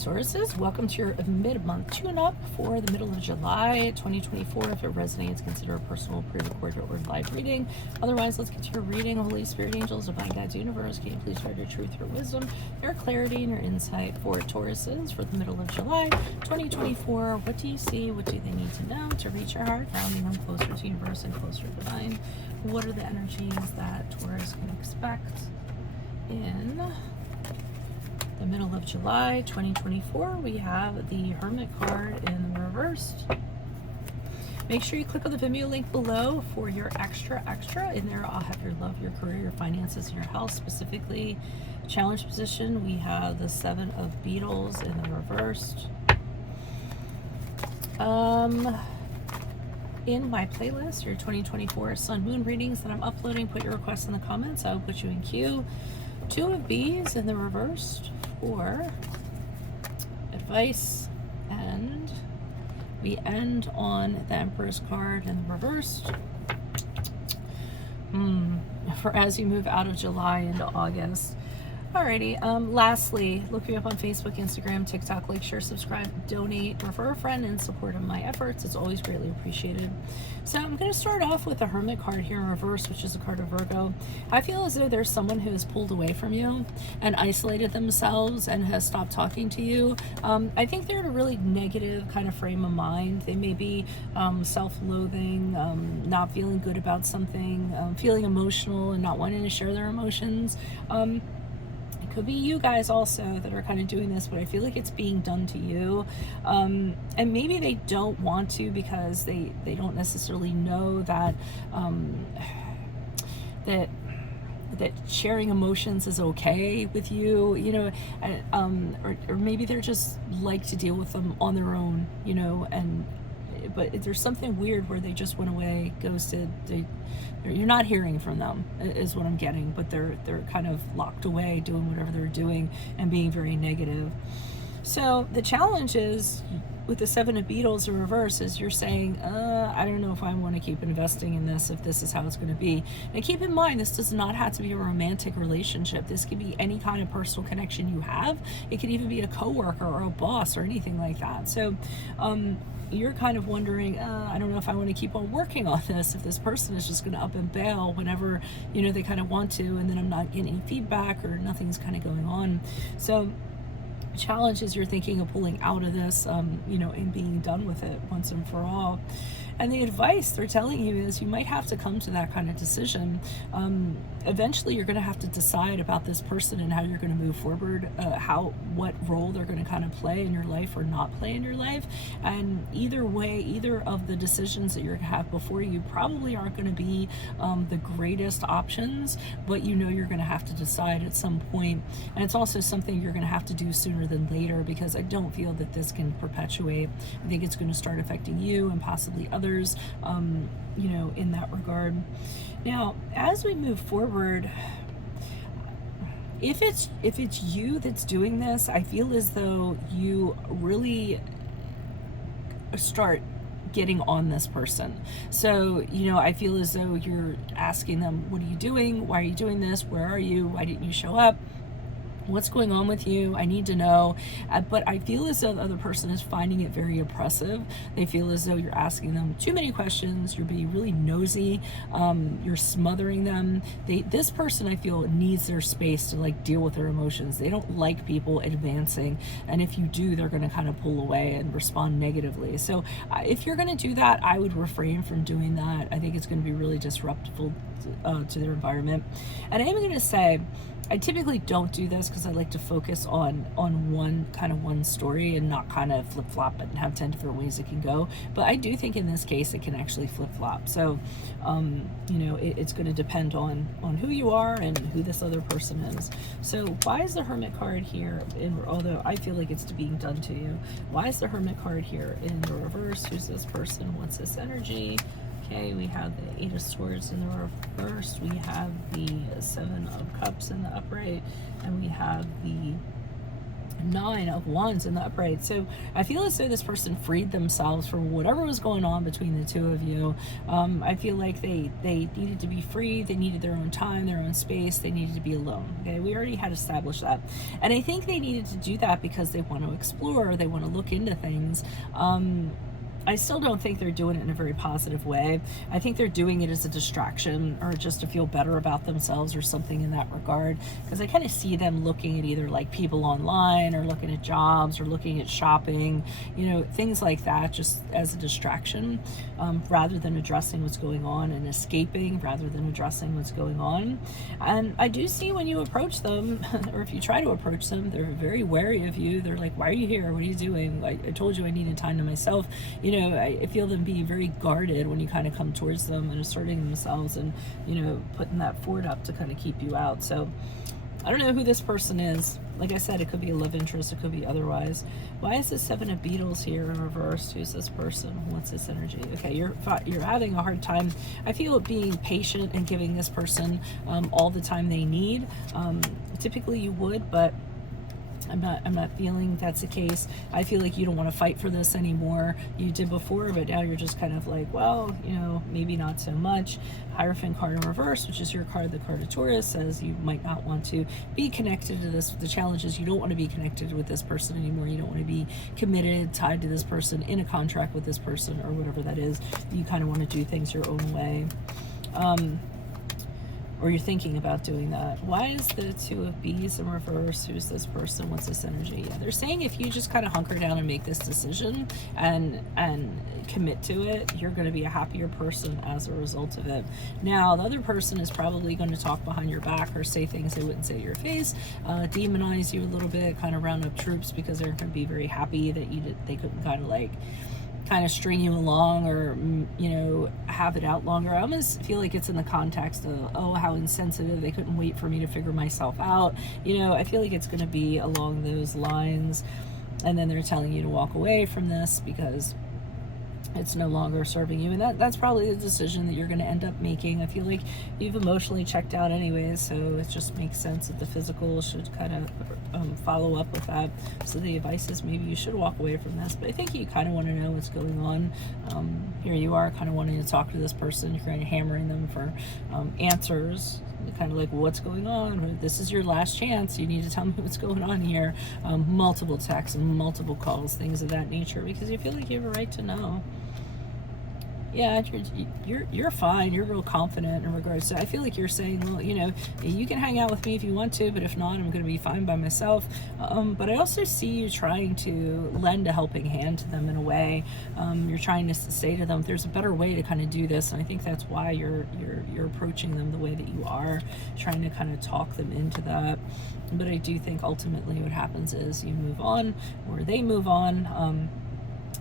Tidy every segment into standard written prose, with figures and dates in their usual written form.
Tauruses, welcome to your mid-month tune-up for the middle of July 2024. If it resonates, consider a personal, pre-recorded, or live reading. Otherwise, let's get to your reading. Holy Spirit, angels, divine guides, universe, can you please spread your truth, your wisdom, your clarity, and your insight for Tauruses for the middle of July 2024. What do you see? What do they need to know to reach your heart, grounding them closer to universe and closer to divine? What are the energies that Taurus can expect in the middle of July 2024? We have the Hermit card in the reversed. Make sure you click on the Vimeo link below for your extra. In there I'll have your love, your career, your finances, and your health. Specifically challenge position, we have the Seven of Beetles in the reversed. In my playlist, your 2024 Sun Moon readings that I'm uploading, put your requests in the comments. I'll put you in queue. Two of Bees in the reversed for advice, and we end on the Empress card in the reversed for as you move out of July into August. Alrighty, lastly, look me up on Facebook, Instagram, TikTok, like, share, subscribe, donate, refer a friend in support of my efforts. It's always greatly appreciated. So I'm going to start off with the Hermit card here in reverse, which is a card of Virgo. I feel as though there's someone who has pulled away from you and isolated themselves and has stopped talking to you. I think they're in a really negative kind of frame of mind. They may be self-loathing, not feeling good about something, feeling emotional and not wanting to share their emotions. Could be you guys also that are kind of doing this, but I feel like it's being done to you. And maybe they don't want to because they don't necessarily know that that sharing emotions is okay with you, you know, or maybe they're just like to deal with them on their own, you know, but there's something weird where they just went away, ghosted. You're not hearing from them, is what I'm getting, but they're kind of locked away doing whatever they're doing and being very negative. So the challenge is with the Seven of Beetles in reverse is you're saying, I don't know if I want to keep investing in this, if this is how it's going to be. And keep in mind, this does not have to be a romantic relationship. This could be any kind of personal connection you have. It could even be a coworker or a boss or anything like that. So you're kind of wondering, I don't know if I want to keep on working on this, if this person is just going to up and bail whenever, you know, they kind of want to, and then I'm not getting any feedback or nothing's kind of going on. So challenge is you're thinking of pulling out of this, you know, and being done with it once and for all. And the advice they're telling you is you might have to come to that kind of decision. Eventually you're going to have to decide about this person and how you're going to move forward, what role they're going to kind of play in your life or not play in your life. And either way, either of the decisions that you're going to have before you probably aren't going to be the greatest options, but you know you're going to have to decide at some point. And it's also something you're going to have to do sooner than later, because I don't feel that this can perpetuate. I think it's going to start affecting you and possibly others, you know, in that regard. Now, as we move forward, if it's you that's doing this, I feel as though you really start getting on this person. So, you know, I feel as though you're asking them, what are you doing? Why are you doing this? Where are you? Why didn't you show up? What's going on with you? I need to know. But I feel as though the other person is finding it very oppressive. They feel as though you're asking them too many questions. You're being really nosy. You're smothering them. This person, I feel, needs their space to like deal with their emotions. They don't like people advancing. And if you do, they're going to kind of pull away and respond negatively. So if you're going to do that, I would refrain from doing that. I think it's going to be really disruptive to their environment. And I'm going to say, I typically don't do this because I like to focus on one story and not kind of flip-flop and have 10 different ways it can go. But I do think in this case it can actually flip-flop. So, you know, it's going to depend on who you are and who this other person is. So why is the Hermit card here, although I feel like it's being done to you, why is the Hermit card here in the reverse? Who's this person? What's this energy? Okay, we have the Eight of Swords in the reverse, we have the Seven of Cups in the upright, and we have the Nine of Wands in the upright. So I feel as though this person freed themselves from whatever was going on between the two of you. I feel like they needed to be free. They needed their own time, their own space. They needed to be alone. Okay, we already had established that. And I think they needed to do that because they want to explore. They want to look into things. I still don't think they're doing it in a very positive way. I think they're doing it as a distraction or just to feel better about themselves or something in that regard. Because I kind of see them looking at either like people online or looking at jobs or looking at shopping, you know, things like that, just as a distraction, rather than addressing what's going on and escaping rather than addressing what's going on. And I do see when you approach them, or if you try to approach them, they're very wary of you. They're like, why are you here? What are you doing? I told you I needed time to myself. You know, I feel them being very guarded when you kind of come towards them and asserting themselves and, you know, putting that fort up to kind of keep you out. So I don't know who this person is. Like I said, it could be a love interest. It could be otherwise. Why is the Seven of Beetles here in reverse? Who's this person? What's this energy? Okay, you're having a hard time. I feel being patient and giving this person all the time they need. Typically you would, but I'm not feeling that's the case. I feel like you don't want to fight for this anymore. You did before, but now you're just kind of like, well, you know, maybe not so much. Hierophant card in reverse, which is your card, the card of Taurus, says you might not want to be connected to this. The challenge is you don't want to be connected with this person anymore. You don't want to be committed, tied to this person, in a contract with this person, or whatever that is. You kind of want to do things your own way. Or you're thinking about doing that. Why is the Two of Bees in reverse? Who's this person? What's this energy? Yeah, they're saying if you just kind of hunker down and make this decision and commit to it, you're going to be a happier person as a result of it. Now, the other person is probably going to talk behind your back or say things they wouldn't say to your face, demonize you a little bit, kind of round up troops because they're going to be very happy that they couldn't kind of string you along or, you know, have it out longer. I almost feel like it's in the context of, oh, how insensitive, they couldn't wait for me to figure myself out. You know, I feel like it's going to be along those lines. And then they're telling you to walk away from this because it's no longer serving you, and that's probably the decision that you're going to end up making. I feel like you've emotionally checked out anyways, so it just makes sense that the physical should kind of follow up with that. So the advice is maybe you should walk away from this, but I think you kind of want to know what's going on. Here you are kind of wanting to talk to this person. You're kind of hammering them for answers, kind of like, what's going on? This is your last chance. You need to tell me what's going on here. Multiple texts, multiple calls, things of that nature, because you feel like you have a right to know. Yeah, you're fine. You're real confident in regards to, I feel like you're saying, well, you know, you can hang out with me if you want to, but if not, I'm going to be fine by myself. But I also see you trying to lend a helping hand to them in a way. You're trying to say to them, there's a better way to kind of do this, and I think that's why you're approaching them the way that you are, trying to kind of talk them into that. But I do think ultimately what happens is you move on, or they move on.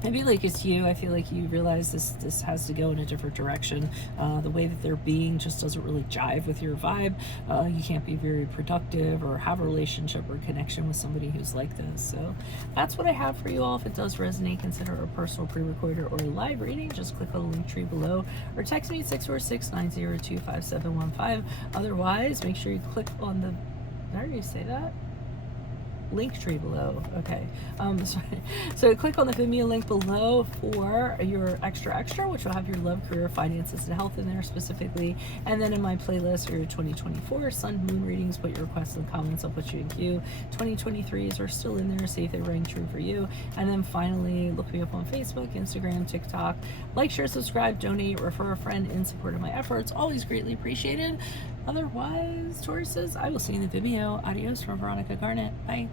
I feel like it's you. I feel like you realize this has to go in a different direction. The way that they're being just doesn't really jive with your vibe. You can't be very productive or have a relationship or connection with somebody who's like this. So that's what I have for you all. If it does resonate, consider a personal pre-recorded or a live reading. Just click on the link tree below or text me at 646-902-5715. Otherwise, make sure you click on the, how do you say that? Link tree below. Okay, sorry. So click on the Vimeo link below for your extra, which will have your love, career, finances, and health in there specifically. And then in my playlist for your 2024 sun, moon readings, put your requests in the comments. I'll put you in queue. 2023s are still in there. See if they ring true for you. And then finally, look me up on Facebook, Instagram, TikTok. Like, share, subscribe, donate, refer a friend in support of my efforts. Always greatly appreciated. Otherwise, Tauruses, I will see you in the Vimeo. Adios from Veronica Garnett. Bye.